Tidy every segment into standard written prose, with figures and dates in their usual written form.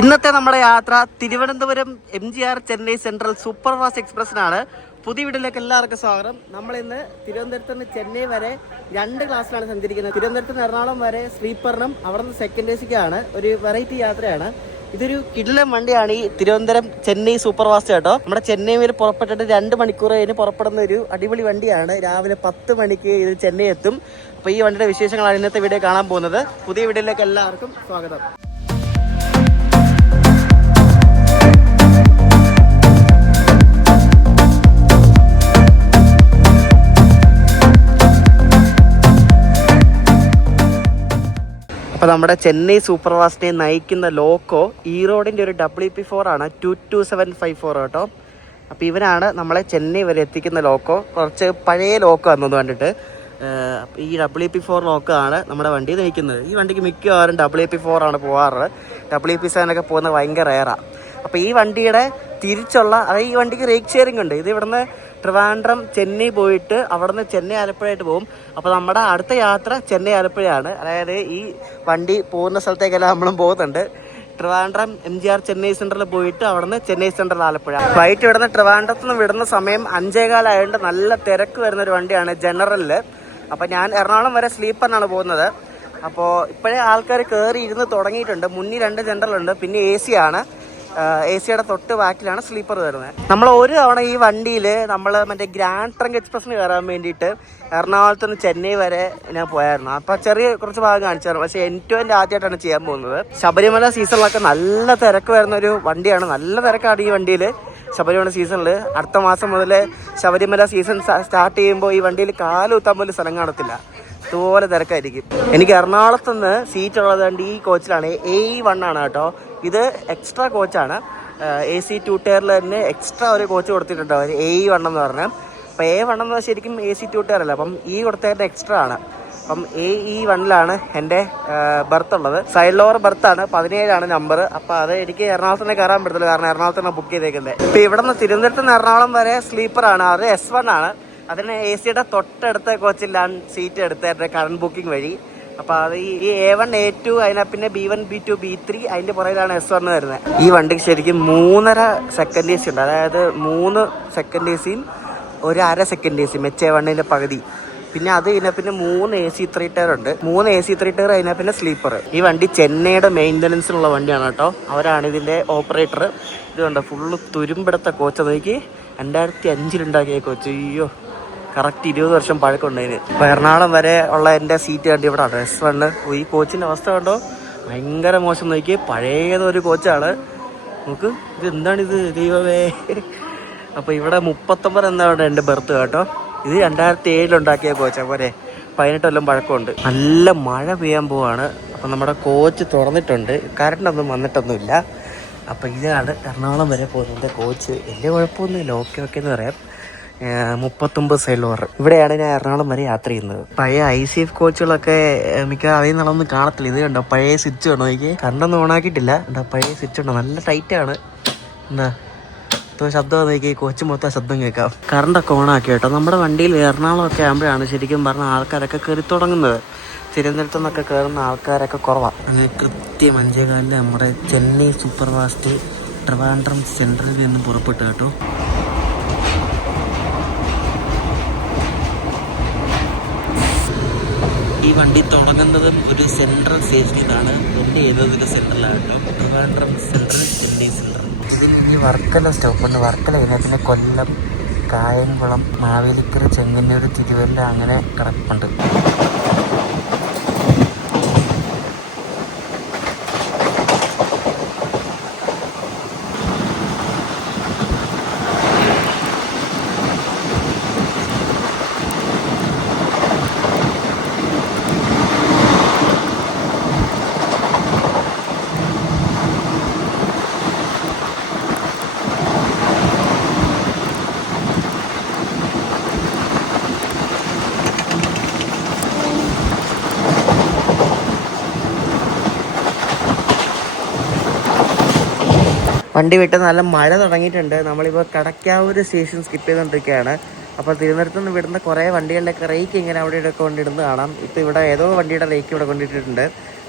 ഇന്നത്തെ നമ്മുടെ യാത്ര Thiruvananthapuram MGR Chennai central super fast എക്സ്പ്രസിനാണ്. പുതിയ വീട്ടിലേക്ക് എല്ലാവർക്കും സ്വാഗതം. നമ്മൾ ഇന്ന് തിരുവനന്തപുരത്ത് നിന്ന് ചെന്നൈ വരെ 2 ക്ലാസ്സിലാണ് സഞ്ചരിക്കുന്നത്. തിരുവനന്തപുരത്ത് നിന്ന് എറണാകുളം വരെ സ്ലീപ്പറിനും അവിടെ നിന്ന് സെക്കൻഡ് AC-ക്കാണ്. ഒരു വെറൈറ്റി യാത്രയാണ്. ഇതൊരു കിടിലൻ വണ്ടിയാണ് ഈ തിരുവനന്തപുരം ചെന്നൈ സൂപ്പർ ഫാസ്റ്റ് കേട്ടോ. നമ്മുടെ ചെന്നൈ വരെ പുറപ്പെട്ടിട്ട് 2 മണിക്കൂർ കഴിഞ്ഞ് പുറപ്പെടുന്ന ഒരു അടിപൊളി വണ്ടിയാണ്. രാവിലെ 10 മണിക്ക് ഇത് ചെന്നൈ എത്തും. അപ്പോൾ ഈ വണ്ടിയുടെ വിശേഷങ്ങളാണ് ഇന്നത്തെ വീഡിയോ കാണാൻ പോകുന്നത്. പുതിയ വീഡിയോയിലേക്ക് എല്ലാവർക്കും സ്വാഗതം. അപ്പോൾ നമ്മുടെ ചെന്നൈ സൂപ്പർ ഫാസ്റ്റിനെ നയിക്കുന്ന ലോക്കോ ഈറോഡിൻ്റെ ഒരു WP4 ആണ്, 22754 കേട്ടോ. അപ്പോൾ ഇവനാണ് നമ്മളെ ചെന്നൈ വരെ എത്തിക്കുന്ന ലോക്കോ. കുറച്ച് പഴയ ലോക്കോ ആണെന്ന് കണ്ടിട്ട് ഈ WP4 ലോക്കോ ആണ് നമ്മുടെ വണ്ടി നയിക്കുന്നത്. ഈ വണ്ടിക്ക് മിക്കവാറും WP4 ആണ് പോകാറ്. WP7 ഒക്കെ പോകുന്നത് ഭയങ്കര റെയറാണ്. അപ്പോൾ ഈ വണ്ടിയുടെ തിരിച്ചുള്ള ഈ വണ്ടിക്ക് റേക്ക് ഷെയറിംഗ് ഉണ്ട്. ഇത് ഇവിടുന്ന് ട്രിവാൻഡ്രം ചെന്നൈ പോയിട്ട് അവിടെ നിന്ന് ചെന്നൈ ആലപ്പുഴയായിട്ട് പോകും. അപ്പോൾ നമ്മുടെ അടുത്ത യാത്ര ചെന്നൈ ആലപ്പുഴയാണ്. അതായത് ഈ വണ്ടി പോകുന്ന സ്ഥലത്തേക്കെല്ലാം നമ്മളും പോകുന്നുണ്ട്. ട്രിവാൻഡ്രം MGR ചെന്നൈ സെൻട്രലിൽ പോയിട്ട് അവിടെ നിന്ന് ചെന്നൈ സെൻട്രൽ ആലപ്പുഴ. ഫ്ലൈറ്റ് ഇവിടുന്ന് ട്രിവാൻഡ്രത്ത് നിന്ന് വിടുന്ന സമയം 5:15 ആയതുകൊണ്ട് നല്ല തിരക്ക് വരുന്നൊരു വണ്ടിയാണ് ജനറലിൽ. അപ്പോൾ ഞാൻ എറണാകുളം വരെ സ്ലീപ്പറിനാണ് പോകുന്നത്. അപ്പോൾ ഇപ്പോഴേ ആൾക്കാർ കയറി ഇരുന്ന് തുടങ്ങിയിട്ടുണ്ട്. മുന്നിൽ 2 ജനറലുണ്ട്, പിന്നെ AC ആണ്. AC-യുടെ തൊട്ട് ബാക്കിലാണ് സ്ലീപ്പർ വരുന്നത്. നമ്മൾ ഒരു തവണ ഈ വണ്ടിയിൽ നമ്മൾ മറ്റേ ഗ്രാൻഡ് ട്രങ്ക് എക്സ്പ്രസ്സിന് കയറാൻ വേണ്ടിയിട്ട് എറണാകുളത്ത് നിന്ന് ചെന്നൈ വരെ ഞാൻ പോയായിരുന്നു. അപ്പോൾ കുറച്ച് ഭാഗം കാണിച്ചായിരുന്നു. പക്ഷേ എൻ്റെ ആദ്യമായിട്ടാണ് ചെയ്യാൻ പോകുന്നത്. ശബരിമല സീസണിലൊക്കെ നല്ല തിരക്ക് വരുന്ന ഒരു വണ്ടിയാണ്. നല്ല തിരക്കാണ് ഈ വണ്ടിയിൽ ശബരിമല സീസണിൽ. അടുത്ത മാസം മുതൽ ശബരിമല സീസൺ സ്റ്റാർട്ട് ചെയ്യുമ്പോൾ ഈ വണ്ടിയിൽ കാലുകുത്താൻ പോലും സ്ഥലം കാണത്തില്ല. ഇതുപോലെ തിരക്കായിരിക്കും. എനിക്ക് എറണാകുളത്ത് നിന്ന് സീറ്റ് ഉള്ളത് കൊണ്ട് ഈ കോച്ചിലാണ്. A1 ആണ് കേട്ടോ. ഇത് എക്സ്ട്രാ കോച്ചാണ്. AC 2 ടയറിൽ തന്നെ എക്സ്ട്രാ ഒരു കോച്ച് കൊടുത്തിട്ടുണ്ട് അവർ, A1 എന്ന് പറഞ്ഞാൽ. അപ്പോൾ A1 എന്ന് ശരിക്കും AC 2 ടയർ അല്ല. അപ്പം ഈ കൊടുത്തതിൻ്റെ എക്സ്ട്രാ ആണ്. അപ്പം AE1-ലാണ് എൻ്റെ ബർത്ത് ഉള്ളത്. സൈഡ് ലോവർ ബർത്താണ്, 17 നമ്പർ. അപ്പോൾ അത് എനിക്ക് എറണാകുളത്ത് തന്നെ കയറാൻ പറ്റത്തില്ല, കാരണം എറണാകുളത്ത് തന്നെ ബുക്ക് ചെയ്തേക്കുന്നത്. ഇപ്പോൾ ഇവിടെ നിന്ന് തിരുവനന്തപുരത്ത് നിന്ന് എറണാകുളം വരെ സ്ലീപ്പറാണ്. അത് S1 ആണ്. അതിന് AC-യുടെ തൊട്ടടുത്ത കോച്ചിലാണ് സീറ്റ് എടുത്തത് കറണ്ട് ബുക്കിംഗ് വഴി. അപ്പോൾ അത് ഈ A1 A2 അതിനെ പിന്നെ B1 B2 B3 അതിൻ്റെ പുറകിലാണ് S1 വരുന്നത്. ഈ വണ്ടിക്ക് ശരിക്കും 3.5 സെക്കൻഡ് AC ഉണ്ട്. അതായത് 3 സെക്കൻഡ് AC-യും 1.5 സെക്കൻഡ് AC A1-ൻ്റെ പകുതി. പിന്നെ അത് കഴിഞ്ഞാൽ പിന്നെ 3 AC 3 ടയർ ഉണ്ട്. 3 AC 3 ടയർ കഴിഞ്ഞാൽ പിന്നെ സ്ലീപ്പർ. ഈ വണ്ടി ചെന്നൈയുടെ മെയിൻ്റനൻസിനുള്ള വണ്ടിയാണ് കേട്ടോ. അവരാണ് ഇതിൻ്റെ ഓപ്പറേറ്റർ. ഇതുകൊണ്ട് ഫുള്ള് തുരുമ്പെടുത്ത കോച്ച് നോക്കി. 2005 ഉണ്ടാക്കിയ കോച്ച്. അയ്യോ, കറക്റ്റ് 20 വർഷം പഴക്കമുണ്ടതിന്. ഇപ്പോൾ എറണാകുളം വരെ ഉള്ള എൻ്റെ സീറ്റ് കണ്ടി ഇവിടെ ആണ് S1. ഈ കോച്ചിൻ്റെ അവസ്ഥ കണ്ടോ, ഭയങ്കര മോശം. നോക്കി പഴയതൊരു കോച്ചാണ്. നമുക്ക് ഇത് എന്താണിത് ദൈവമേ. അപ്പോൾ ഇവിടെ 39 എന്നാണ് എൻ്റെ ബർത്ത് കേട്ടോ. ഇത് 2007 ഉണ്ടാക്കിയ കോച്ചാണ്. പോരെ 18 കൊല്ലം പഴക്കമുണ്ട്. നല്ല മഴ പെയ്യാൻ പോവാണ്. അപ്പോൾ നമ്മുടെ കോച്ച് തുറന്നിട്ടുണ്ട്. കറണ്ടൊന്നും വന്നിട്ടൊന്നുമില്ല. അപ്പോൾ ഇതാണ് എറണാകുളം വരെ പോകുന്നതിൻ്റെ കോച്ച്. വലിയ കുഴപ്പമൊന്നുമില്ല, ഓക്കെ എന്ന് പറയാം. 39 സൈഡ് ലോവർ. ഇവിടെയാണ് ഞാൻ എറണാകുളം വരെ യാത്ര ചെയ്യുന്നത്. പഴയ ICF കോച്ചുകളൊക്കെ മിക്കവാറും അറിയുന്ന നിന്നൊന്നും കാണത്തില്ല. ഇത് കണ്ടോ, പഴയ സ്വിച്ച് ഉണ്ടോ എനിക്ക് കണ്ടൊന്നും ഓണാക്കിയിട്ടില്ല. എന്താ പഴയ സ്വിച്ച് ഉണ്ടോ, നല്ല ടൈറ്റാണ്. എന്താ ശബ്ദം നോക്കി, കോച്ച് മൊത്തം ശബ്ദം കേൾക്കാം. കറണ്ടൊക്കെ ഓണാക്കി കേട്ടോ. നമ്മുടെ വണ്ടിയിൽ എറണാകുളമൊക്കെ ആകുമ്പോഴാണ് ശരിക്കും പറഞ്ഞ ആൾക്കാരൊക്കെ കയറി തുടങ്ങുന്നത്. തിരുവനന്തപുരത്തു നിന്നൊക്കെ കയറുന്ന ആൾക്കാരൊക്കെ കുറവാണ്. അത് കൃത്യം 5:15 നമ്മുടെ ചെന്നൈ സൂപ്പർ ഫാസ്റ്റ് ട്രിവാൻഡ്രം സെൻട്രലിൽ നിന്ന് പുറപ്പെട്ടു കേട്ടോ. ഈ വണ്ടി തുടങ്ങുന്നതും ഒരു സെൻട്രൽ സ്റ്റേഷനിലാണ്. തൊണ്ട് ചെയ്തതിൻ്റെ സെൻട്രലാണ് കേട്ടോ. Trivandrum central, Chennai central. ഇതിൽ ഇനി വർക്കല സ്റ്റോപ്പുണ്ട്. വർക്കല കഴിഞ്ഞാൽ പിന്നെ കൊല്ലം, കായംകുളം, മാവേലിക്കര, ചെങ്ങന്നൂർ, തിരുവല്ല അങ്ങനെ കിടപ്പുണ്ട്. വണ്ടി വിട്ട് നല്ല മഴ തുടങ്ങിയിട്ടുണ്ട്. നമ്മളിപ്പോൾ കടക്കാവൂർ സ്റ്റേഷൻ സ്കിപ്പ് ചെയ്തുകൊണ്ടിരിക്കുകയാണ്. അപ്പോൾ തിരുവനന്തപുരത്ത് നിന്ന് വിടുന്ന കുറേ വണ്ടികളുടെയൊക്കെ റേക്ക് ഇങ്ങനെ അവിടെ ഇവിടെ കൊണ്ടിടുന്നത് കാണാം. ഇപ്പോൾ ഇവിടെ ഏതോ വണ്ടിയുടെ റേക്ക് ഇവിടെ കൊണ്ടിട്ടിട്ടുണ്ട്.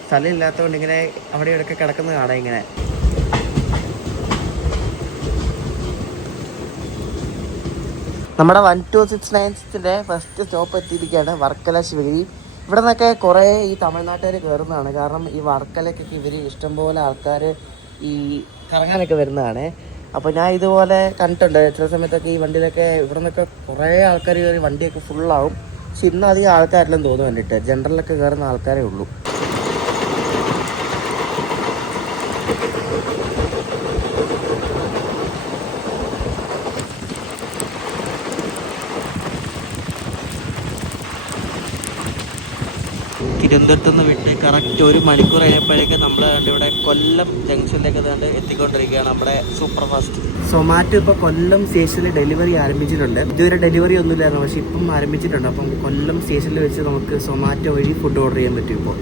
സ്ഥലം ഇല്ലാത്തതുകൊണ്ട് ഇങ്ങനെ അവിടെ ഇവിടെയൊക്കെ കിടക്കുന്നത് കാണാം. ഇങ്ങനെ നമ്മുടെ 12696-ൻ്റെ ഫസ്റ്റ് സ്റ്റോപ്പ് എത്തിയിരിക്കുകയാണ് വർക്കല ശിവഗിരി. ഇവിടെ നിന്നൊക്കെ കുറേ ഈ തമിഴ്നാട്ടുകാർ കയറുന്നതാണ്. കാരണം ഈ വർക്കലയ്ക്കൊക്കെ ഇവർ ഇഷ്ടംപോലെ ആൾക്കാർ ഈ കറങ്ങാനൊക്കെ വരുന്നതാണ്. അപ്പോൾ ഞാൻ ഇതുപോലെ കണ്ടിട്ടുണ്ട് ചില സമയത്തൊക്കെ ഈ വണ്ടിയിലൊക്കെ ഇവിടെ നിന്നൊക്കെ കുറേ ആൾക്കാർ കയറി വണ്ടിയൊക്കെ ഫുള്ളാവും. പക്ഷെ ഇന്ന് അധികം ആൾക്കാരില്ലെന്ന് തോന്നുന്നു കണ്ടിട്ട്, ജനറലൊക്കെ കയറുന്ന ആൾക്കാരേ ഉള്ളൂ. തിരുവനന്തപുരത്ത് നിന്ന് വിട്ട് കറക്റ്റ് 1 മണിക്കൂർ കഴിഞ്ഞപ്പോഴേക്ക് നമ്മൾ ഇവിടെ കൊല്ലം ജംഗ്ഷനിലേക്ക് എത്തിക്കൊണ്ടിരിക്കുകയാണ് നമ്മുടെ സൂപ്പർ ഫാസ്റ്റ്. സൊമാറ്റോ ഇപ്പോൾ കൊല്ലം സ്റ്റേഷനിൽ ഡെലിവറി ആരംഭിച്ചിട്ടുണ്ട്. ഇതുവരെ ഡെലിവറി ഒന്നുമില്ലായിരുന്നു, പക്ഷേ ഇപ്പം ആരംഭിച്ചിട്ടുണ്ട്. അപ്പം കൊല്ലം സ്റ്റേഷനിൽ വെച്ച് നമുക്ക് സൊമാറ്റോ വഴി ഫുഡ് ഓർഡർ ചെയ്യാൻ പറ്റും ഇപ്പോൾ.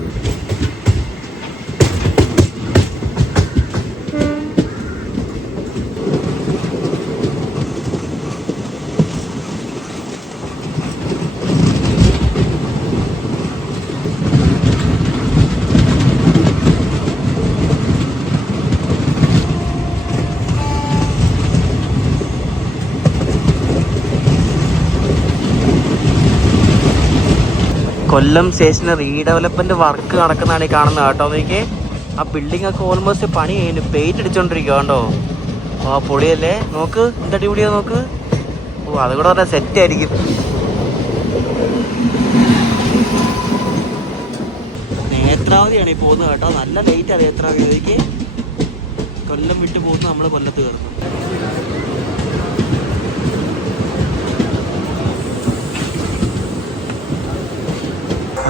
കൊല്ലം സ്റ്റേഷന് റീഡെവലപ്മെന്റ് വർക്ക് നടക്കുന്നതാണ് ഈ കാണുന്നത് കേട്ടോ. നോക്കിയേ, ആ ബിൽഡിംഗ് ഒക്കെ ഓൾമോസ്റ്റ് പണി കഴിഞ്ഞു, പെയിന്റ് അടിച്ചോണ്ടിരിക്കുക കേട്ടോ. ആ പൊളിയല്ലേ, നോക്ക് എന്താ അടിപൊളിയാ നോക്ക്. ഓ അതുകൂടെ പറഞ്ഞാൽ സെറ്റ് ആയിരിക്കും. നേത്രാവതിയാണ് ഈ പോകുന്നത് കേട്ടോ. നല്ല ലേറ്റാണ് നേത്രാവതിക്ക്. കൊല്ലം വിട്ട് പോകുന്നു, നമ്മൾ കൊല്ലത്ത് കയറുന്നു.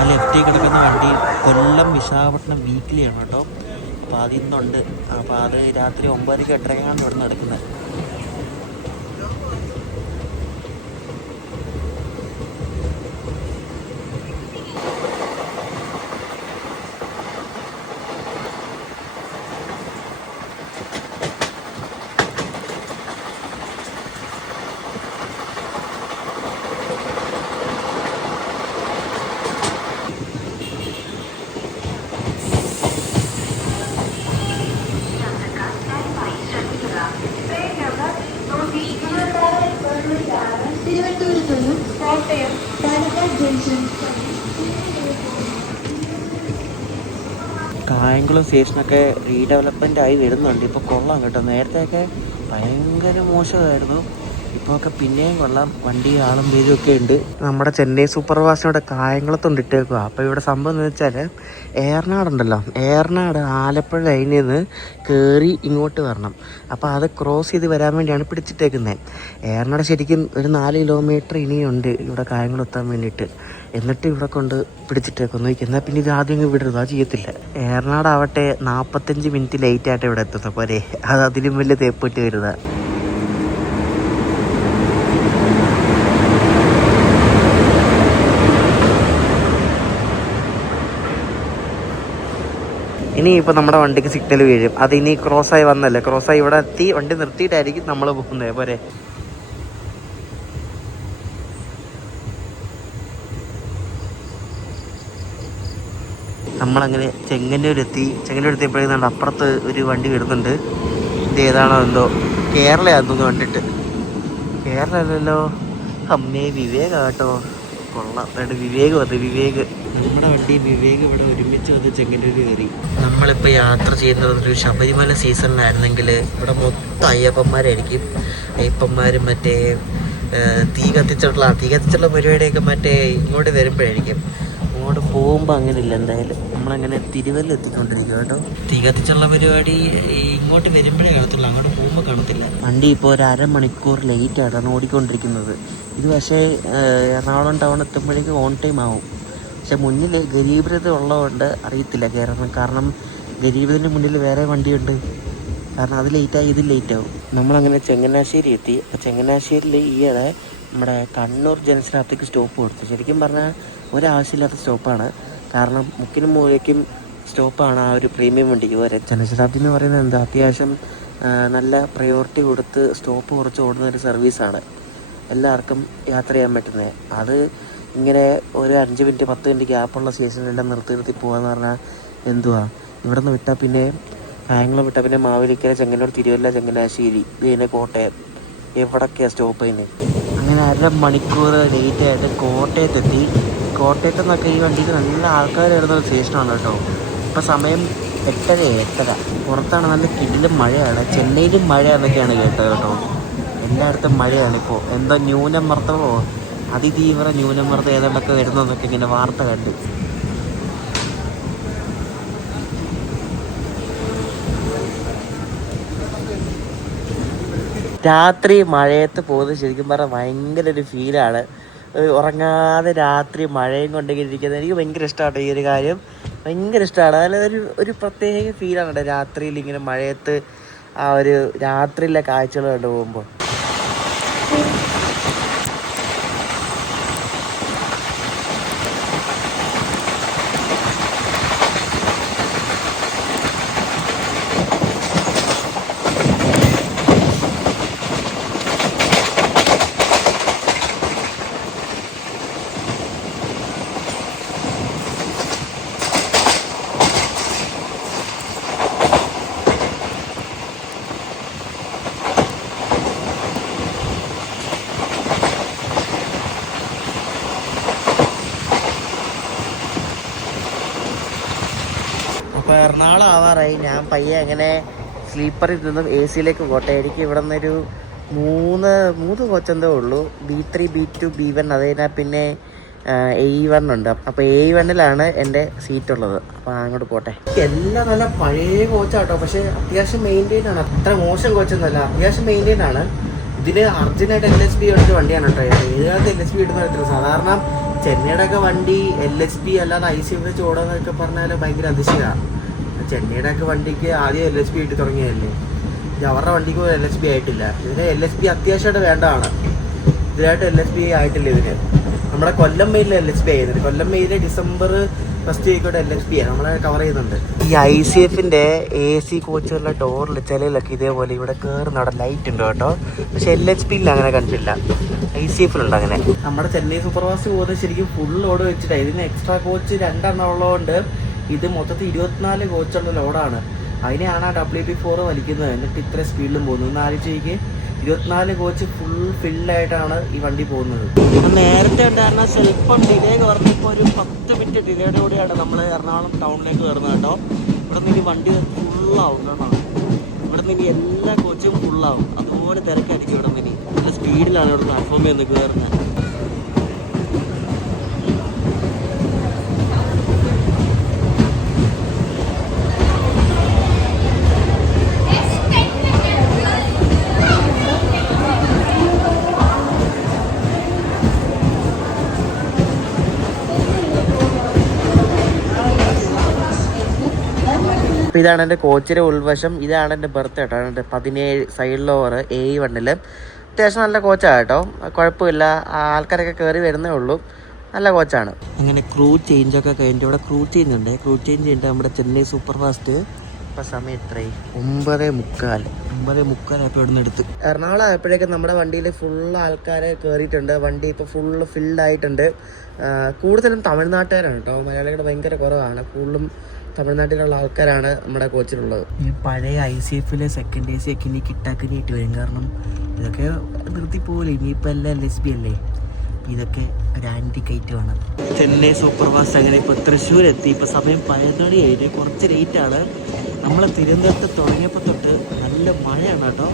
ആ ലെഫ്റ്റിൽ കിടക്കുന്ന വണ്ടി കൊല്ലം വിശാഖപട്ടണം വീക്കിലിയാണ് കേട്ടോ. അപ്പോൾ അതിന്നുണ്ട്. അപ്പോൾ അത് രാത്രി 9:00 8:30 ഇവിടെ നടക്കുന്നത്. കായംകുളം സ്റ്റേഷനൊക്കെ റീഡെവലപ്മെൻ്റ് ആയി വരുന്നുണ്ട്. ഇപ്പോൾ കൊള്ളാം കേട്ടോ. നേരത്തെയൊക്കെ ഭയങ്കര മോശമായിരുന്നു, ഇപ്പോൾ ഒക്കെ പിന്നെയും കൊള്ളാം. വണ്ടി ആളും പേരും ഒക്കെ ഉണ്ട്. നമ്മുടെ ചെന്നൈ സൂപ്പർ ഫാസ്റ്റിനോടെ കായംകുളത്തുണ്ട് ഇട്ടേക്കുക. അപ്പോൾ ഇവിടെ സംഭവം എന്ന് വെച്ചാൽ ഏറനാടുണ്ടല്ലോ, ഏറനാട് ആലപ്പുഴ ലൈനിൽ നിന്ന് കയറി ഇങ്ങോട്ട് വരണം. അപ്പോൾ അത് ക്രോസ് ചെയ്ത് വരാൻ വേണ്ടിയാണ് പിടിച്ചിട്ടേക്കുന്നത്. ഏറനാട് ശരിക്കും ഒരു 4 കിലോമീറ്റർ ഇനിയുണ്ട് ഇവിടെ കായംകുളം എത്താൻ വേണ്ടിയിട്ട്. എന്നിട്ട് ഇവിടെ കൊണ്ട് പിടിച്ചിട്ടേക്കൊന്ന് നോക്കി. എന്നാൽ പിന്നെ ഇത് ആദ്യം അങ്ങ് വിടരുത്, അത് ചെയ്യത്തില്ല. ഏറനാടാവട്ടെ 45 മിനിറ്റ് ലേറ്റായിട്ട് ഇവിടെ എത്തുന്നത് പോരെ, അത് അതിലും വലിയ തേപ്പിട്ട് വരുന്നത്. ഇനി ഇപ്പോൾ നമ്മുടെ വണ്ടിക്ക് സിഗ്നൽ വീഴും. അത് ഇനി ക്രോസായി വന്നല്ലേ, ക്രോസായി ഇവിടെ എത്തി വണ്ടി നിർത്തിയിട്ടായിരിക്കും നമ്മൾ പോകുന്നത് പോരെ. നമ്മളങ്ങനെ ചെങ്ങന്നൂരെത്തിയപ്പോഴേക്കും അപ്പുറത്ത് ഒരു വണ്ടി വരുന്നുണ്ട്. ഇത് ഏതാണോ എന്തോ, കേരളയാണെന്ന് കണ്ടിട്ട്. കേരള അല്ലല്ലോ, അമ്മേ വിവേക് കേട്ടോ. കൊള്ളാം, അതായത് വിവേക് വന്ന് വിവേക്, നമ്മുടെ വണ്ടി വിവേക് ഇവിടെ ഒരുമിച്ച് വന്ന് ചെങ്ങന്നൂർ കയറി. നമ്മളിപ്പോൾ യാത്ര ചെയ്യുന്നത് ഒരു ശബരിമല സീസണിലായിരുന്നെങ്കിൽ ഇവിടെ മൊത്തം അയ്യപ്പന്മാരായിരിക്കും. അയ്യപ്പന്മാരും മറ്റേ തീ കത്തിച്ചുള്ള പരിപാടിയൊക്കെ മറ്റേ ഇങ്ങോട്ട് വരുമ്പോഴായിരിക്കും. അങ്ങോട്ട് പോകുമ്പോൾ അങ്ങനെ ഇല്ല. എന്തായാലും നമ്മളങ്ങനെ തിരുവല്ല എത്തിക്കൊണ്ടിരിക്കുക കേട്ടോ. തീ കത്തിച്ചുള്ള പരിപാടി ഇങ്ങോട്ട് വരുമ്പോഴേ കാണത്തുള്ളൂ, അങ്ങോട്ട് പോകുമ്പോൾ കാണത്തില്ല. വണ്ടി ഇപ്പോൾ ഒരു 1/2 മണിക്കൂർ ലേറ്റായിട്ടാണ് ഓടിക്കൊണ്ടിരിക്കുന്നത്. ഇത് പക്ഷേ എറണാകുളം ടൗൺ എത്തുമ്പോഴേക്കും ഓൺ ടൈം ആവും. പക്ഷെ മുന്നിൽ ഗരീബ് ഉള്ളതുകൊണ്ട് അറിയത്തില്ല കയറണം. കാരണം ഗരീബിൻ്റെ മുന്നിൽ വേറെ വണ്ടിയുണ്ട്. കാരണം അത് ലേറ്റായി, ഇത് ലേറ്റാവും. നമ്മളങ്ങനെ ചങ്ങനാശ്ശേരി എത്തി. അപ്പോൾ ചങ്ങനാശ്ശേരിയിൽ ഈയിടെ നമ്മുടെ കണ്ണൂർ ജംഗ്ഷനകത്തേക്ക് സ്റ്റോപ്പ് കൊടുത്തു. ശരിക്കും പറഞ്ഞാൽ ഒരാവശ്യമില്ലാത്ത സ്റ്റോപ്പാണ്. കാരണം മുക്കിനും മൂലയ്ക്കും സ്റ്റോപ്പാണ് ആ ഒരു പ്രീമിയം വണ്ടിക്ക് വരെ. ജനശതാബ്ദി എന്ന് പറയുന്നത് എന്താ, അത്യാവശ്യം നല്ല പ്രയോറിറ്റി കൊടുത്ത് സ്റ്റോപ്പ് കുറച്ച് ഓടുന്ന ഒരു സർവീസാണ്. എല്ലാവർക്കും യാത്ര ചെയ്യാൻ പറ്റുന്നത്. അത് ഇങ്ങനെ ഒരു 5 മിനിറ്റ് 10 മിനിറ്റ് ഗ്യാപ്പുള്ള സ്റ്റേഷനിലെല്ലാം നിർത്തി പോകാന്ന് പറഞ്ഞാൽ എന്തുവാ. ഇവിടെ നിന്ന് വിട്ടാൽ പിന്നെ കായംകുളം വിട്ടാൽ പിന്നെ മാവേലിക്കര, ചെങ്ങന്നൂർ, തിരുവല്ല, ചങ്ങനാശ്ശേരി, പിന്നെ കോട്ടയം, എവിടൊക്കെയാണ് സ്റ്റോപ്പ് ചെയ്യുന്നത്. അങ്ങനെ 1.5 മണിക്കൂർ ലേറ്റായിട്ട് കോട്ടയത്തെത്തി. കോട്ടയത്ത് നിന്നൊക്കെ ഈ വണ്ടിയിൽ നല്ല ആൾക്കാർ വരുന്നൊരു സ്റ്റേഷനാണ് കേട്ടോ. ഇപ്പോൾ സമയം 8:30. പുറത്താണ് നല്ല കിടിലും മഴയാണ്. ചെന്നൈയിലും മഴയാണെന്നൊക്കെയാണ് കേട്ടത് കേട്ടോ. എല്ലായിടത്തും മഴയാണിപ്പോൾ. എന്തോ ന്യൂനമർദ്ദമോ അതിതീവ്ര ന്യൂനമർദ്ദം ഏതാണ്ടൊക്കെ വരുന്നതെന്നൊക്കെ ഇങ്ങനെ വാർത്ത കണ്ടു. രാത്രി മഴയത്ത് പോകുന്നത് ശരിക്കും പറഞ്ഞാൽ ഭയങ്കര ഒരു ഫീലാണ്. ഉറങ്ങാതെ രാത്രി മഴയും കൊണ്ടൊക്കെ ഇരിക്കുന്നത് എനിക്ക് ഭയങ്കര ഇഷ്ടമാണ്. ഈ ഒരു കാര്യം ഭയങ്കര ഇഷ്ടമാണ്. അതായത് ഒരു പ്രത്യേക ഫീലാണ് കേട്ടോ രാത്രിയിൽ ഇങ്ങനെ മഴയത്ത് ആ ഒരു രാത്രിയിലെ കാഴ്ചകൾ കണ്ടു പോകുമ്പോൾ. അപ്പോൾ എറണാകുളം ആവാറായി. ഞാൻ പയ്യെ അങ്ങനെ സ്ലീപ്പറിൽ നിന്നും AC-യിലേക്ക് പോട്ടെ. എനിക്ക് ഇവിടെ നിന്നൊരു മൂന്ന് കോച്ചെന്തേ ഉള്ളൂ. B3, B2, B1. അത് കഴിഞ്ഞാൽ പിന്നെ A1 ഉണ്ട്. അപ്പോൾ A1-ലാണ് എൻ്റെ സീറ്റ് ഉള്ളത്. അപ്പോൾ അങ്ങോട്ട് പോട്ടെ. എല്ലാം നല്ല പഴയ കോച്ചാട്ടോ. പക്ഷേ അത്യാവശ്യം മെയിൻറ്റെയിൻ ആണ്. അത്ര മോശം കോച്ചൊന്നുമല്ല, അത്യാവശ്യം മെയിൻറ്റെയിൻ ആണ്. ഇതിന് അർജുനായിട്ട് LHB എടുത്ത വണ്ടിയാണ് കേട്ടോ. ഏതാണ്ട് LHB ഇടുന്ന പറ്റില്ല. സാധാരണ ചെന്നൈയുടെ ഒക്കെ വണ്ടി LHB അല്ലാതെ IC വെച്ച് ഓടാന്നൊക്കെ പറഞ്ഞാൽ ഭയങ്കര അതിശയമാണ്. ചെന്നൈയുടെ ഒക്കെ വണ്ടിക്ക് ആദ്യം LHB ഇട്ട് തുടങ്ങിയതല്ലേ. ഇത് അവരുടെ വണ്ടിക്ക് LHB ആയിട്ടില്ല. ഇതിന് LHB അത്യാവശ്യമായിട്ട് വേണ്ടതാണ്. ഇതിനായിട്ട് LHB ആയിട്ടില്ല. ഇതിന് നമ്മുടെ കൊല്ലം മെയിലിൽ LHB ആയിരുന്നുണ്ട്. കൊല്ലം മെയിലിൽ December 1st വീക്കോടെ LHB ആണ് നമ്മളെ കവർ ചെയ്യുന്നുണ്ട്. ഈ ICF-ന്റെ AC കോച്ചുകളുടെ ഡോറിൽ ചിലയിലൊക്കെ ഇതേപോലെ ഇവിടെ കയറുന്ന അവിടെ ലൈറ്റ് ഉണ്ട് കേട്ടോ. പക്ഷെ LHB-യിൽ അങ്ങനെ കണ്ടില്ല, ICF-ലുണ്ട് അങ്ങനെ. നമ്മുടെ ചെന്നൈ സൂപ്പർ ഫാസ്റ്റ് പോകുന്നത് ശരിക്കും ഫുൾ ലോഡ് വെച്ചിട്ടാണ്. ഇതിന് എക്സ്ട്രാ കോച്ച് 2 ഉള്ളതുകൊണ്ട് ഇത് മൊത്തത്തിൽ 24 കോച്ചുള്ള ലോഡാണ്. അതിനെയാണ് ആ WP4 വലിക്കുന്നത്. എന്നിട്ട് ഇത്ര സ്പീഡിലും പോകുന്നത്. ഒന്ന് ആലോചിച്ച് 24 കോച്ച് ഫുൾ ഫില്ലായിട്ടാണ് ഈ വണ്ടി പോകുന്നത്. നേരത്തെ ഉണ്ടായിരുന്ന സ്വല്പം ഡിലേ കുറഞ്ഞപ്പോൾ ഒരു 10 മിനിറ്റ് ഡിലേയുടെ കൂടെയാണ് നമ്മൾ എറണാകുളം ടൗണിലേക്ക് കയറുന്നത് കേട്ടോ. ഇവിടെ നിന്ന് ഇനി വണ്ടി ഫുള്ളാവും കേട്ടോ. ഇവിടെ നിന്ന് ഇനി എല്ലാ കോച്ചും ഫുള്ളാവും. അതുപോലെ തിരക്കായിരിക്കും ഇവിടെ നിന്ന്. ഇനി നല്ല സ്പീഡിലാണ് ഇവിടെ പ്ലാറ്റ്ഫോമിൽ നിന്ന് കയറുന്നത്. അപ്പോൾ ഇതാണ് എൻ്റെ കോച്ചിൻ്റെ ഉൾവശം. ഇതാണ് എൻ്റെ ബർത്ത് കേട്ടോ. 17 സൈഡ് ലോവർ A1-ൽ. അത്യാവശ്യം നല്ല കോച്ചാണ് കേട്ടോ. കുഴപ്പമില്ല, ആൾക്കാരൊക്കെ കയറി വരുന്നേ ഉള്ളൂ. നല്ല കോച്ചാണ്. അങ്ങനെ ക്രൂ ചേഞ്ചൊക്കെ കഴിഞ്ഞിട്ട് ഇവിടെ ക്രൂ ചേഞ്ച് ഉണ്ട്. ക്രൂ ചേഞ്ച് കഴിഞ്ഞിട്ട് നമ്മുടെ ചെന്നൈ സൂപ്പർ ഫാസ്റ്റ് ഇപ്പം സമയം എത്രയായി? 9:45 ഇപ്പോൾ ഇവിടെ നിന്ന് എടുത്ത്. എറണാകുളം ആയപ്പോഴേക്കും നമ്മുടെ വണ്ടിയിൽ ഫുൾ ആൾക്കാരെ കയറിയിട്ടുണ്ട്. വണ്ടി ഇപ്പോൾ ഫുള്ള് ഫിൽഡായിട്ടുണ്ട്. കൂടുതലും തമിഴ്നാട്ടുകാരാണ് കേട്ടോ. മലയാളികളുടെ ഭയങ്കര കുറവാണ്. കൂടുതലും തമിഴ്നാട്ടിലുള്ള ആൾക്കാരാണ് നമ്മുടെ കോച്ചിലുള്ളത്. ഈ പഴയ ICF-ലെ സെക്കൻഡ് AC ഒക്കെ ഇനി കിട്ടാക്കിനായിട്ട് വരും. കാരണം ഇതൊക്കെ നിർത്തിപ്പോലെ. ഇനിയിപ്പോൾ എല്ലാം LHB അല്ലേ. ഇതൊക്കെ ഒരു ആൻറ്റിക് ഐറ്റമാണ്. ചെന്നൈ സൂപ്പർ ഫാസ്റ്റ് അങ്ങനെ ഇപ്പോൾ തൃശ്ശൂർ എത്തി. ഇപ്പോൾ സമയം 11 ആയിട്ട് കുറച്ച് ലേറ്റാണ്. നമ്മൾ തിരുവനന്തപുരത്ത് തുടങ്ങിയപ്പോൾ തൊട്ട് നല്ല മഴയാണ് കേട്ടോ.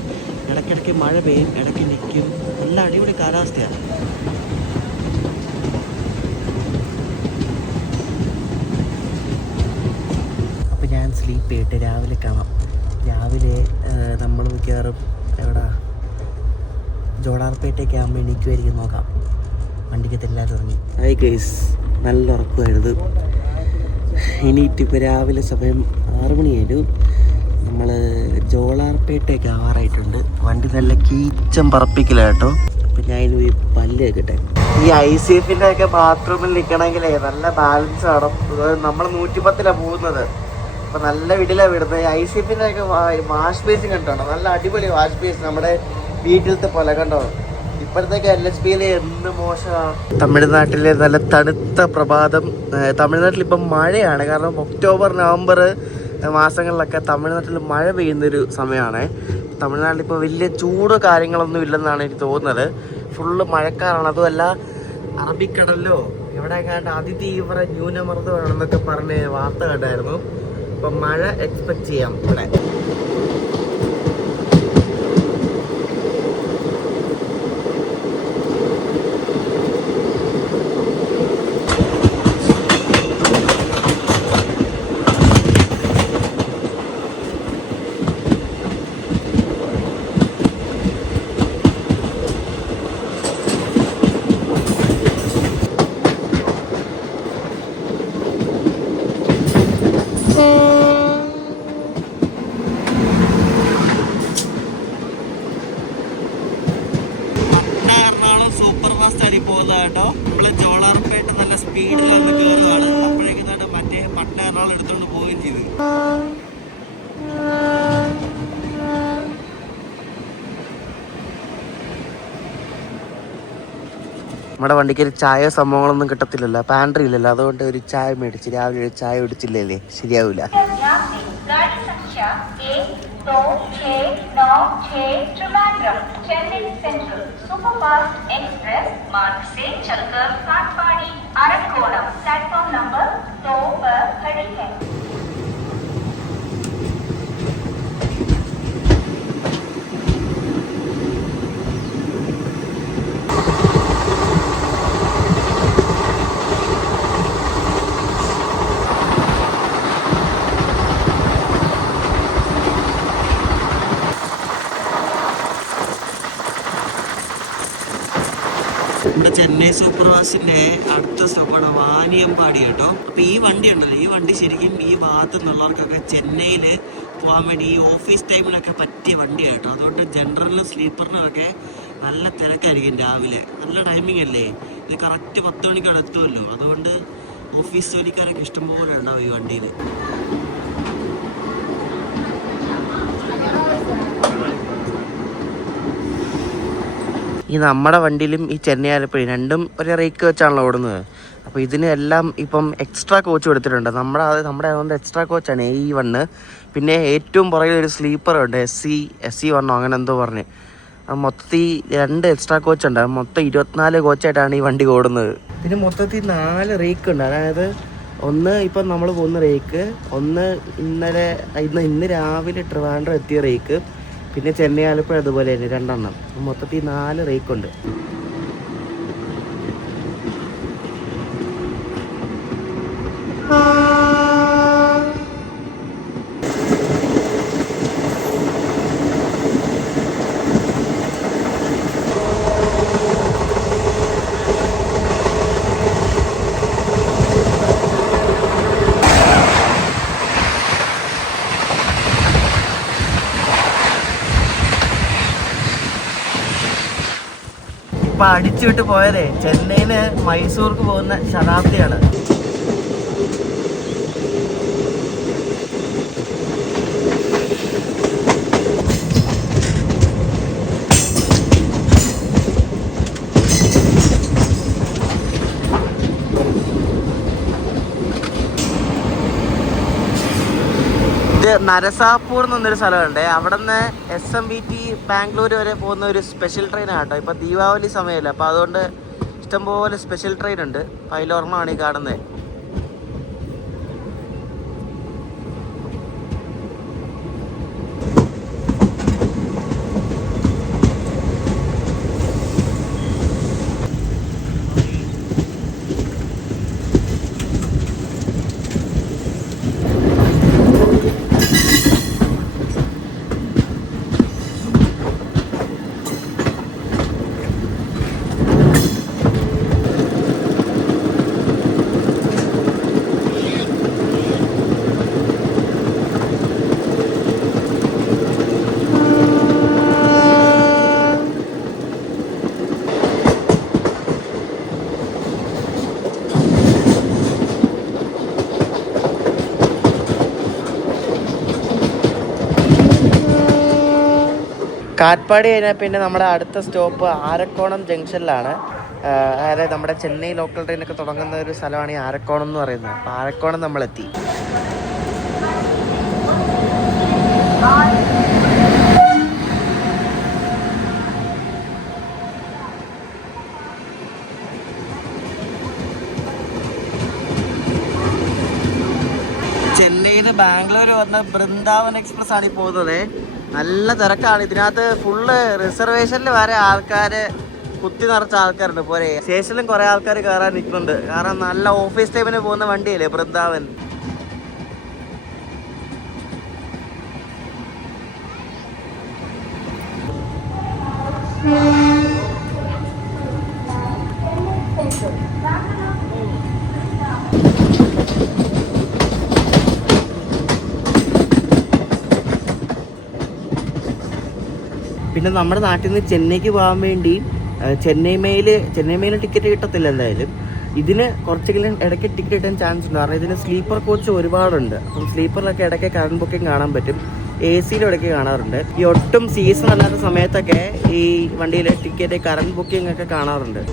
ഇടയ്ക്കിടയ്ക്ക് മഴ പെയ്യും, ഇടയ്ക്ക് നിൽക്കും. നല്ല അടിപൊളി കാലാവസ്ഥയാണ്. ഞാൻ സ്ലീപ്പ് ചെയ്തിട്ട് രാവിലെ കാണാം. രാവിലെ നമ്മൾ മിക്കവാറും എവിടെ ജോടാർപേട്ടയ്ക്ക് ആകുമ്പോൾ എണീക്കുമായിരിക്കും. നോക്കാം. വണ്ടിക്ക് എല്ലാവരും ഇറങ്ങി. ഹായ് ഗൈസ്, നല്ല ഉറക്കമായിരുന്നു. എണീറ്റിപ്പോൾ രാവിലെ സമയം 6 മണിയായിരുന്നു. നമ്മൾ ജോളാർപേട്ടയ്ക്ക് ആവാറായിട്ടുണ്ട്. വണ്ടി നല്ല കീച്ചം പറപ്പിക്കില്ല കേട്ടോ. അപ്പം ഞാൻ ഇനി പല്ല് കേട്ടെ. ഈ ICF-ൻ്റെ ഒക്കെ ബാത്റൂമിൽ നിൽക്കണമെങ്കിലേ നല്ല ബാലൻസ് വേണം. നമ്മൾ 110-ലാണ് പോകുന്നത്. അപ്പോൾ നല്ല വീട്ടിലാണ് വിടുന്നത്. ICF-ൻ്റെ ഒക്കെ വാഷ് ബേസിൻ കണ്ടോ, നല്ല അടിപൊളി വാഷ് ബേസ്, നമ്മുടെ വീട്ടിലത്തെ പോലെ കണ്ടോ. ഇപ്പോഴത്തേക്ക് LHB-യിൽ എന്ത് മോശമാണ്. തമിഴ്നാട്ടിലെ നല്ല തണുത്ത പ്രഭാതം. തമിഴ്നാട്ടിൽ ഇപ്പം മഴയാണ്. കാരണം ഒക്ടോബർ നവംബർ മാസങ്ങളിലൊക്കെ തമിഴ്നാട്ടിൽ മഴ പെയ്യുന്നൊരു സമയമാണ്. തമിഴ്നാട്ടിൽ ഇപ്പോൾ വലിയ ചൂട് കാര്യങ്ങളൊന്നും ഇല്ലെന്നാണ് എനിക്ക് തോന്നുന്നത്. ഫുള്ള് മഴക്കാറാണ്. അതുമല്ല അറബിക്കടലിലോ എവിടെ കണ്ട് അതിതീവ്ര ന്യൂനമർദ്ദമാണെന്നൊക്കെ പറഞ്ഞ് വാർത്ത കണ്ടായിരുന്നു. അപ്പം മഴ എക്സ്പെക്ട് ചെയ്യാം ഇവിടെ. സൂപ്പർ ഫാസ്റ്റ് അടി പോകുന്നത് കേട്ടോ. നമ്മള് ജോളാർപേട്ട് നല്ല സ്പീഡിൽ വന്ന് കയറുകയാണ്. അപ്പോഴേക്കും മറ്റേ പട്ടണ എറണാകുളം എടുത്തോണ്ട് പോവുകയും ചെയ്തു. നമ്മുടെ വണ്ടിക്ക് ഒരു ചായ സംഭവങ്ങളൊന്നും കിട്ടത്തില്ലല്ലോ, പാൻട്രി ഇല്ലല്ലോ. അതുകൊണ്ട് ഒരു ചായ മേടിച്ച് രാവിലെ ഒരു ചായ കുടിച്ചില്ലേ ശരിയാവില്ല. നമ്മുടെ ചെന്നൈ സൂപ്പർ ഫാസ്റ്റിന്റെ അടുത്ത സ്റ്റോപ്പാണ് വാനിയമ്പാടി കേട്ടോ. അപ്പൊ ഈ വണ്ടി ഉണ്ടല്ലോ, ഈ വണ്ടി ശരിക്കും ഈ ഭാഗത്ത് നിന്നുള്ളവർക്കൊക്കെ ചെന്നൈയിൽ പോകാൻ വേണ്ടി ഈ ഓഫീസ് ടൈമിലൊക്കെ പറ്റിയ വണ്ടിയാണ് കേട്ടോ. അതുകൊണ്ട് ജനറലിനും സ്ലീപ്പറിനും ഒക്കെ നല്ല തിരക്കായിരിക്കും രാവിലെ. നല്ല ടൈമിംഗ് അല്ലേ ഇത്, കറക്റ്റ് 10 മണിക്ക് അവിടെ എത്തുമല്ലോ. അതുകൊണ്ട് ഓഫീസ് ജോലിക്കാരൊക്കെ ഇഷ്ടംപോലെ ഉണ്ടാവും ഈ വണ്ടിയിൽ. ഈ നമ്മുടെ വണ്ടിയിലും ഈ ചെന്നൈ ആലപ്പുഴ രണ്ടും ഒരു റേക്ക് വെച്ചാണല്ലോ ഓടുന്നത്. അപ്പോൾ ഇതിന് എല്ലാം ഇപ്പം എക്സ്ട്രാ കോച്ച് കൊടുത്തിട്ടുണ്ട്. നമ്മുടെ അതുകൊണ്ട് എക്സ്ട്രാ കോച്ചാണ് A1. പിന്നെ ഏറ്റവും പുറകിൽ ഒരു സ്ലീപ്പറുണ്ട് SC1 അങ്ങനെ എന്തോ പറഞ്ഞ്. മൊത്തത്തിൽ 2 എക്സ്ട്രാ കോച്ചുണ്ട്. മൊത്തം 24 കോച്ചായിട്ടാണ് ഈ വണ്ടി ഓടുന്നത്. പിന്നെ മൊത്തത്തിൽ 4 റേക്ക് ഉണ്ട്. അതായത് ഒന്ന് ഇപ്പം നമ്മൾ പോകുന്ന റേക്ക്, ഒന്ന് ഇന്ന് രാവിലെ ട്രിവാൻഡ്രം എത്തിയ റേക്ക്, പിന്നെ ചെന്നൈ ആലപ്പുഴ അതുപോലെ തന്നെ 2 എണ്ണം. മൊത്തത്തിൽ 4 റേക്കുണ്ട്. ഇപ്പം അടിച്ചുവിട്ട് പോയതേ ചെന്നൈയിന് മൈസൂർക്ക് പോകുന്ന ശതാബ്ദിയാണ്. നരസാപൂർ എന്നൊരു സ്ഥലമുണ്ട്. അവിടെ നിന്ന് SMBT ബാംഗ്ലൂർ വരെ പോകുന്ന ഒരു സ്പെഷ്യൽ ട്രെയിനാണ് കേട്ടോ. ഇപ്പോൾ ദീപാവലി സമയമല്ല, അപ്പോൾ അതുകൊണ്ട് ഇഷ്ടംപോലെ സ്പെഷ്യൽ ട്രെയിൻ ഉണ്ട്. അപ്പോൾ അതിലൊരെണ്ണമാണ് ഈ കാണുന്നത്. കാറ്റ്പാടി കഴിഞ്ഞാൽ പിന്നെ നമ്മുടെ അടുത്ത സ്റ്റോപ്പ് ആരക്കോണം ജംഗ്ഷനിലാണ്. അതായത് നമ്മുടെ ചെന്നൈ ലോക്കൽ ട്രെയിനൊക്കെ തുടങ്ങുന്ന ഒരു സ്ഥലമാണ് ഈ ആരക്കോണം എന്ന് പറയുന്നത്. അപ്പോൾ ആരക്കോണം നമ്മളെത്തി. ബാംഗ്ലൂർ വന്ന ബൃന്ദാവൻ എക്സ്പ്രസ് ആണ് ഈ പോകുന്നത്. നല്ല തിരക്കാണ് ഇതിനകത്ത്. ഫുള്ള് റിസർവേഷനിൽ വരെ ആൾക്കാര് കുത്തി നിറച്ച ആൾക്കാരുണ്ട്. പോരെ സ്റ്റേഷനിലും കുറെ ആൾക്കാർ കയറാൻ നിൽക്കുന്നുണ്ട്. കാരണം നല്ല ഓഫീസ് ടൈമിന് പോകുന്ന വണ്ടിയല്ലേ ബൃന്ദാവൻ. പിന്നെ നമ്മുടെ നാട്ടിൽ നിന്ന് ചെന്നൈക്ക് പോകാൻ വേണ്ടി ചെന്നൈ മെയിൽ ടിക്കറ്റ് കിട്ടത്തില്ല എന്തായാലും. ഇതിന് കുറച്ചെങ്കിലും ഇടയ്ക്ക് ടിക്കറ്റ് കിട്ടാൻ ചാൻസ് ഉണ്ട്. കാരണം ഇതിന് സ്ലീപ്പർ കോച്ച് ഒരുപാടുണ്ട്. അപ്പം സ്ലീപ്പറിലൊക്കെ ഇടയ്ക്ക് കറണ്ട് ബുക്കിംഗ് കാണാൻ പറ്റും. AC-ലും ഇടയ്ക്ക് കാണാറുണ്ട്. ഈ ഒട്ടും സീസൺ അല്ലാത്ത സമയത്തൊക്കെ ഈ വണ്ടിയിലെ ടിക്കറ്റ് കറണ്ട് ബുക്കിംഗ് ഒക്കെ കാണാറുണ്ട്.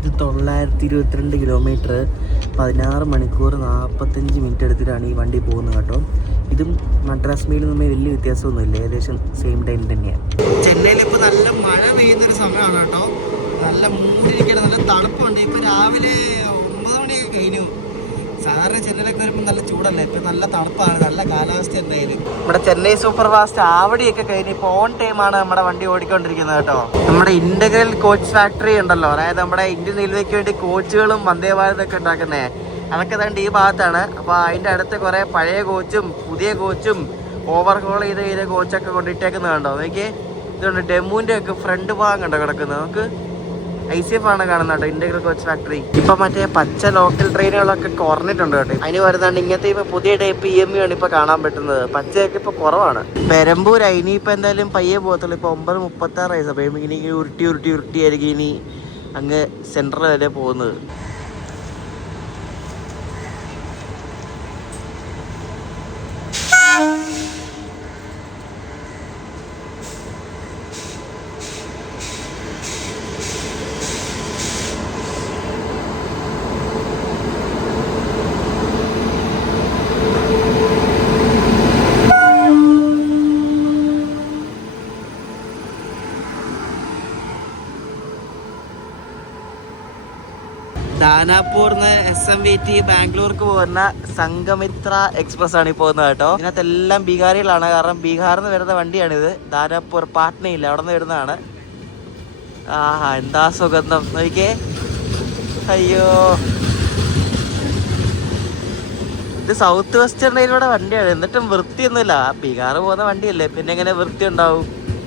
ഇത് 922 കിലോമീറ്റർ 16 മണിക്കൂർ 45 മിനിറ്റ് എടുത്തിട്ടാണ് ഈ വണ്ടി പോകുന്നത് കേട്ടോ. ഇതും മദ്രാസ് മെയിൽ തമ്മിൽ വലിയ വ്യത്യാസമൊന്നുമില്ല, ഏകദേശം സെയിം ടൈം തന്നെയാണ്. ചെന്നൈയിൽ ഇപ്പോൾ നല്ല മഴ പെയ്യുന്നൊരു സമയമാണ് കേട്ടോ. നല്ല മൂടിയിരിക്കണം, നല്ല തണുപ്പുണ്ട്. ഇപ്പോൾ രാവിലെ 9 മണിയൊക്കെ കഴിഞ്ഞു. സാധാരണ ചെന്നൈയിലൊക്കെ വരുമ്പോൾ നല്ല ചൂടല്ലേ, ഇപ്പം നല്ല തണുപ്പാണ്, നല്ല കാലാവസ്ഥ എന്തായാലും. നമ്മുടെ ചെന്നൈ സൂപ്പർ ഫാസ്റ്റ് ആവടിയൊക്കെ കഴിഞ്ഞ് ഇപ്പോൾ ഓൺ ടൈമാണ് നമ്മുടെ വണ്ടി ഓടിക്കൊണ്ടിരിക്കുന്നത് കേട്ടോ. നമ്മുടെ ഇന്റഗ്രൽ കോച്ച് ഫാക്ടറി ഉണ്ടല്ലോ, അതായത് നമ്മുടെ ഇന്ത്യൻ റെയിൽവേക്ക് വേണ്ടി കോച്ചുകളും വന്ദേ ഭാരതൊക്കെ ഉണ്ടാക്കുന്നേ, അതൊക്കെ തന്നെ ഈ ഭാഗത്താണ്. അപ്പോൾ അതിൻ്റെ അടുത്ത് കുറേ പഴയ കോച്ചും പുതിയ കോച്ചും ഓവർഹോൾ ചെയ്ത കോച്ചൊക്കെ കൊണ്ടിട്ടേക്കുന്നത് കണ്ടോ. നോക്കിയേ, ഇതുണ്ട് ഡെമുവിൻ്റെ ഒക്കെ ഫ്രണ്ട് ഭാഗം കണ്ടോ കിടക്കുന്നത്. നമുക്ക് ICF ആണ് കാണുന്നത് കേട്ടോ, ഇന്റഗ്രൽ കോച്ച് ഫാക്ടറി. ഇപ്പൊ മറ്റേ പച്ച ലോക്കൽ ട്രെയിനുകളൊക്കെ കുറഞ്ഞിട്ടുണ്ട് കേട്ടോ. അതിന് വരുന്നുണ്ട് ഇങ്ങനത്തെ ഇപ്പൊ പുതിയ ടൈപ്പ് EMU ആണ് ഇപ്പൊ കാണാൻ പറ്റുന്നത്. പച്ചയൊക്കെ ഇപ്പൊ കുറവാണ്. പെരമ്പൂരായി ഇനിയിപ്പോ എന്തായാലും പയ്യെ പോകത്തുള്ളൂ. ഇപ്പൊ 9:36 സമയം. ഇനി ഉരുട്ടിയായിരിക്കും ഇനി അങ്ങ് സെൻട്രൽ വരെ പോകുന്നത്. ദാനാപൂർന്ന് SMVT ബാംഗ്ലൂർക്ക് പോകുന്ന സംഘമിത്ര എക്സ്പ്രസ് ആണ് ഈ പോകുന്നത് കേട്ടോ. ഇതിനകത്ത് എല്ലാം ബീഹാറികളാണ്. കാരണം ബീഹാറിൽ നിന്ന് വരുന്ന വണ്ടിയാണിത്. ദാനാപൂർ പാട്നയില്ല, അവിടെ നിന്ന് വരുന്നതാണ്. എന്താ സുഗന്ധം നോക്കിക്കേ. അയ്യോ, ഇത് സൗത്ത് വെസ്റ്റേൺ റെയിൽവേയുടെ വണ്ടിയാണ്, എന്നിട്ടും വൃത്തിയൊന്നുമില്ല. ബീഹാർ പോകുന്ന വണ്ടിയല്ലേ, പിന്നെ എങ്ങനെ വൃത്തി ഉണ്ടാവും?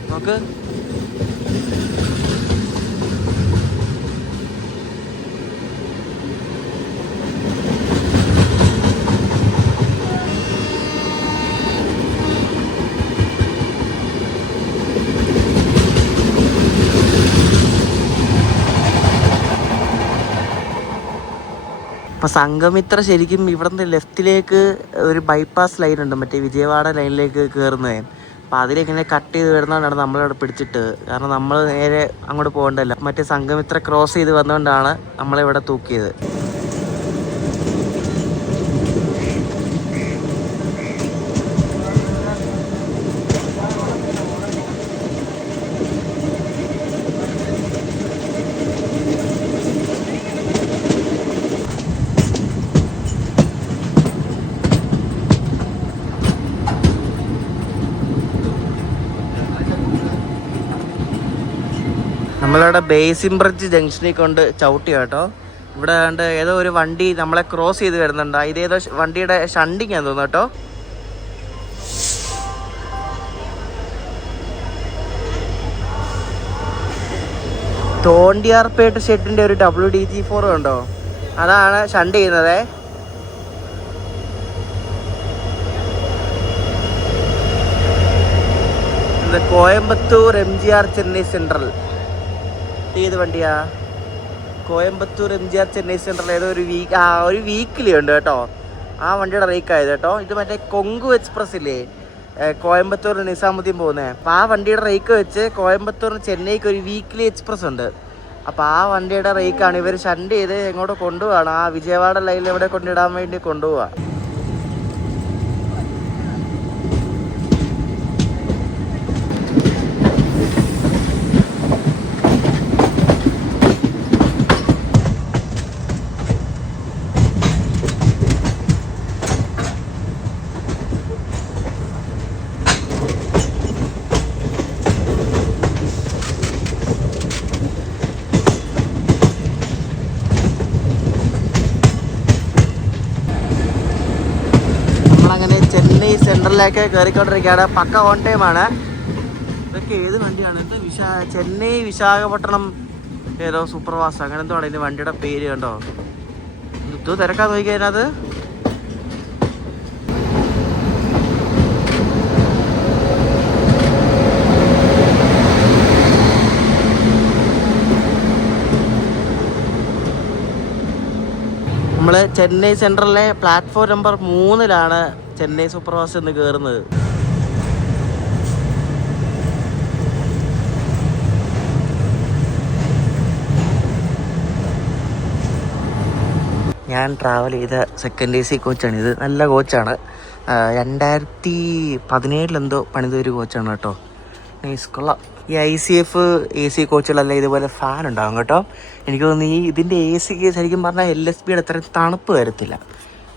നമുക്ക് അപ്പോൾ സംഘമിത്ര ശരിക്കും ഇവിടുന്ന് ലെഫ്റ്റിലേക്ക് ഒരു ബൈപ്പാസ് ലൈൻ ഉണ്ട്, മറ്റേ വിജയവാഡ ലൈനിലേക്ക് കയറുന്നത്. അപ്പോൾ അതിലിങ്ങനെ കട്ട് ചെയ്ത് വരുന്നതുകൊണ്ടാണ് നമ്മളവിടെ പിടിച്ചിട്ട്. കാരണം നമ്മൾ നേരെ അങ്ങോട്ട് പോകണ്ടല്ലോ, മറ്റേ സംഘമിത്ര ക്രോസ് ചെയ്ത് വന്നുകൊണ്ടാണ് നമ്മളിവിടെ തൂക്കിയത്. നമ്മളിവിടെ ബേസിൻ ബ്രിഡ്ജ് ജംഗ്ഷനിൽ കൊണ്ട് ചവിട്ടി കേട്ടോ. ഇവിടെ കണ്ട് ഏതോ ഒരു വണ്ടി നമ്മളെ ക്രോസ് ചെയ്ത് വരുന്നുണ്ട്. ഇതേതോ വണ്ടിയുടെ ഷണ്ടിങ് ആണെന്ന് തോന്നുന്നു കേട്ടോ. തോണ്ടിയാർപേട്ട് ഷെഡിൻ്റെ ഒരു WDG4 ഉണ്ടോ, അതാണ് ഷണ്ട് ചെയ്യുന്നത്. Coimbatore MGR Chennai central. ഏത് വണ്ടിയാ? കോയമ്പത്തൂർ MGR ചെന്നൈ സെൻട്രൽ ഏതോ ഒരു വീക്കിലി ഉണ്ട് കേട്ടോ. ആ വണ്ടിയുടെ റേക്ക് ആയത് കേട്ടോ. ഇത് മറ്റേ കൊങ്കു എക്സ്പ്രസ് ഇല്ലേ, കോയമ്പത്തൂർ നിസാമുദ്ദീൻ പോകുന്നത്. അപ്പോൾ ആ വണ്ടിയുടെ റേക്ക് വെച്ച് കോയമ്പത്തൂർ ചെന്നൈക്ക് ഒരു വീക്കിലി എക്സ്പ്രസ് ഉണ്ട്. അപ്പോൾ ആ വണ്ടിയുടെ റേക്കാണ് ഇവർ ഷണ്ട് ചെയ്ത് എങ്ങോട്ട് കൊണ്ടുപോവാണ്. ആ വിജയവാഡ ലൈനിൽ എവിടെ കൊണ്ടിടാൻ വേണ്ടി കൊണ്ടുപോവാ. സെൻട്രലിലേക്ക് കയറിക്കൊണ്ടിരിക്കുകയാണ്. പക്ക ഓൺ ടൈമാണ്. ഇതൊക്കെ ഏത് വണ്ടിയാണ്? ഇത് ചെന്നൈ വിശാഖപട്ടണം ഏതോ സൂപ്പർഫാസ്റ്റ് അങ്ങനെ എന്തോ ആണ് ഇതിൻ്റെ വണ്ടിയുടെ പേര്. കണ്ടോ ഇത് തിരക്കാൻ നോക്കിക്കഴിഞ്ഞാൽ അത് നമ്മൾ ചെന്നൈ സെൻട്രലിലെ പ്ലാറ്റ്ഫോം നമ്പർ 3-ലാണ് ചെന്നൈ സൂപ്പർഫാസ്റ്റ് എന്ന് കയറുന്നത്. ഞാൻ ട്രാവൽ ചെയ്ത സെക്കൻഡ് AC കോച്ചാണ് ഇത്. നല്ല കോച്ചാണ്. 2017 എന്തോ പണിതൊരു കോച്ചാണ് കേട്ടോ. നൈസ്, കൊള്ളാം. ഈ ICF AC കോച്ചുകളെല്ലാം ഇതുപോലെ ഫാൻ ഉണ്ടാകും കേട്ടോ. എനിക്ക് തോന്നുന്നു ഇതിൻ്റെ AC ശരിക്കും പറഞ്ഞാൽ LSBയുടെ അത്രയും തണുപ്പ് വരത്തില്ല.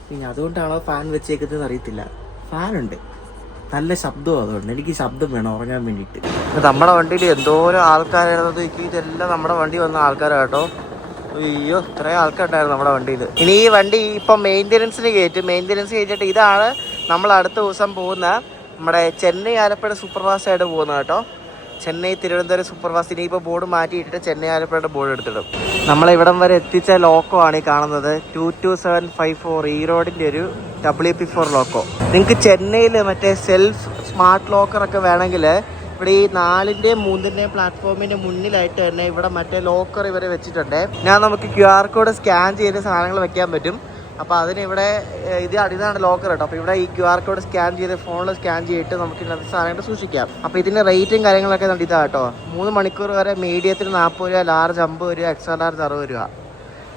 പിന്നെ അതുകൊണ്ടാണോ ഫാൻ വെച്ചേക്കുന്നതെന്ന് അറിയത്തില്ല. ഫാനുണ്ട്, നല്ല ശബ്ദവും അതുകൊണ്ട്. എനിക്ക് ശബ്ദം വേണം ഉറങ്ങാൻ വേണ്ടിയിട്ട്. നമ്മുടെ വണ്ടിയിൽ എന്തോരം ആൾക്കാരായിരുന്നത്. ഇതെല്ലാം നമ്മുടെ വണ്ടി വന്ന ആൾക്കാരാണ് കേട്ടോ. അയ്യോ, ഇത്രയും ആൾക്കാരുണ്ടായിരുന്നു നമ്മുടെ വണ്ടിയിൽ. ഇനി ഈ വണ്ടി ഇപ്പം മെയിൻ്റനൻസിന് കയറ്റിയിട്ട് ഇതാണ് നമ്മൾ അടുത്ത ദിവസം പോകുന്ന നമ്മുടെ ചെന്നൈ ആലപ്പുഴ സൂപ്പർഫാസ്റ്റ് ആയിട്ട് പോകുന്നത് കേട്ടോ. ചെന്നൈ തിരുവനന്തപുരം സൂപ്പർഫാസ്റ്റ്. ഇനിയിപ്പോൾ ബോർഡ് മാറ്റിയിട്ടിട്ട് ചെന്നൈ ആലപ്പുഴയുടെ ബോർഡ് എടുത്തിടും. നമ്മളിവിടം വരെ എത്തിച്ച ലോക്കോ ആണ് ഈ കാണുന്നത്. 22754 ഈ റോഡിൻ്റെ ഒരു WP4 ലോക്കോ. നിങ്ങൾക്ക് ചെന്നൈയിൽ മറ്റേ സെൽഫ് സ്മാർട്ട് ലോക്കറൊക്കെ വേണമെങ്കിൽ ഇവിടെ ഈ 4-ൻ്റെയും 3-ൻ്റെയും പ്ലാറ്റ്ഫോമിൻ്റെ മുന്നിലായിട്ട് തന്നെ ഇവിടെ മറ്റേ ലോക്കർ ഇവരെ വെച്ചിട്ടുണ്ട്. നമുക്ക് QR കോഡ് സ്കാൻ ചെയ്ത് സാധനങ്ങൾ വെക്കാൻ പറ്റും. അപ്പോൾ അതിനിവിടെ ഇതാണ് ലോക്കർ കേട്ടോ. അപ്പോൾ ഇവിടെ ഈ QR കോഡ് സ്കാൻ ചെയ്ത് ഫോണിൽ സ്കാൻ ചെയ്തിട്ട് നമുക്ക് ഇന്നത്തെ സാധനങ്ങൾ സൂക്ഷിക്കാം. അപ്പോൾ ഇതിൻ്റെ റേറ്റും കാര്യങ്ങളൊക്കെ ഇതാണ് കേട്ടോ. 3 മണിക്കൂർ വരെ മീഡിയത്തിന് 40 രൂപ, ലാർജ് 50 രൂപ, എക്സ്ട്രാ ലാർജ് 60 രൂപ.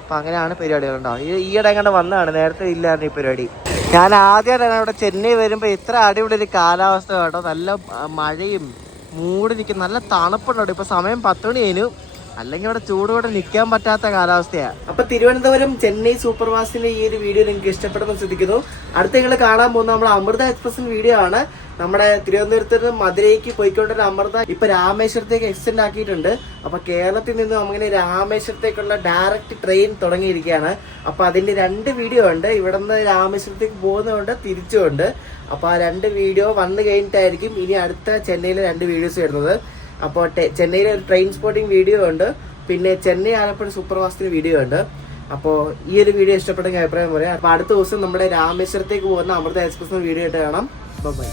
അപ്പോൾ അങ്ങനെയാണ് പരിപാടികളുണ്ടാവും. ഈയിടെ കണ്ട് വന്നതാണ്, നേരത്തെ ഇല്ലായിരുന്നു ഈ പരിപാടി. ഞാൻ ആദ്യമായിട്ടാണ് ഇവിടെ ചെന്നൈ വരുമ്പോൾ ഇത്ര അടിപൊളി ഒരു കാലാവസ്ഥ കേട്ടോ. നല്ല മഴയും മൂടി നിൽക്കും, നല്ല തണുപ്പുണ്ടോ. ഇപ്പോൾ സമയം 10 മണി കഴിഞ്ഞു. അല്ലെങ്കിൽ ഇവിടെ ചൂടോടെ നിൽക്കാൻ പറ്റാത്ത കാലാവസ്ഥയാണ്. അപ്പൊ തിരുവനന്തപുരം ചെന്നൈ സൂപ്പർഫാസ്റ്റിന്റെ ഈ ഒരു വീഡിയോ നിങ്ങൾക്ക് ഇഷ്ടപ്പെടുമെന്ന് ശ്രദ്ധിക്കുന്നു. അടുത്ത നിങ്ങൾ കാണാൻ പോകുന്ന നമ്മുടെ അമൃത എക്സ്പ്രസിന്റെ വീഡിയോ ആണ്. നമ്മുടെ തിരുവനന്തപുരത്ത് നിന്ന് മധുരയ്ക്ക് പോയിക്കൊണ്ടിരുന്ന അമൃത ഇപ്പൊ രാമേശ്വരത്തേക്ക് എക്സ്റ്റെൻഡ് ആക്കിയിട്ടുണ്ട്. അപ്പൊ കേരളത്തിൽ നിന്നും അങ്ങനെ രാമേശ്വരത്തേക്കുള്ള ഡയറക്റ്റ് ട്രെയിൻ തുടങ്ങിയിരിക്കുകയാണ്. അപ്പൊ അതിന്റെ 2 വീഡിയോ ഉണ്ട്. ഇവിടെ നിന്ന് രാമേശ്വരത്തേക്ക് പോകുന്നതുകൊണ്ട് തിരിച്ചുകൊണ്ട്. അപ്പൊ ആ 2 വീഡിയോ വന്നു കഴിഞ്ഞിട്ടായിരിക്കും ഇനി അടുത്ത ചെന്നൈയിലെ 2 വീഡിയോസ് വരുന്നത്. അപ്പോൾ ചെന്നൈയിലെ ഒരു ട്രെയിൻ സ്പോട്ടിംഗ് വീഡിയോ ഉണ്ട്, പിന്നെ ചെന്നൈ ആലപ്പുഴ സൂപ്പർഫാസ്റ്റിന് വീഡിയോ ഉണ്ട്. അപ്പോൾ ഈ ഒരു വീഡിയോ ഇഷ്ടപ്പെട്ടെങ്കിൽ അഭിപ്രായം പറയാം. അപ്പോൾ അടുത്ത ദിവസം നമ്മുടെ രാമേശ്വരത്തേക്ക് പോകുന്ന അമൃത എക്സ്പ്രസ് വീഡിയോ ആയിട്ട് കാണാം. ബൈ.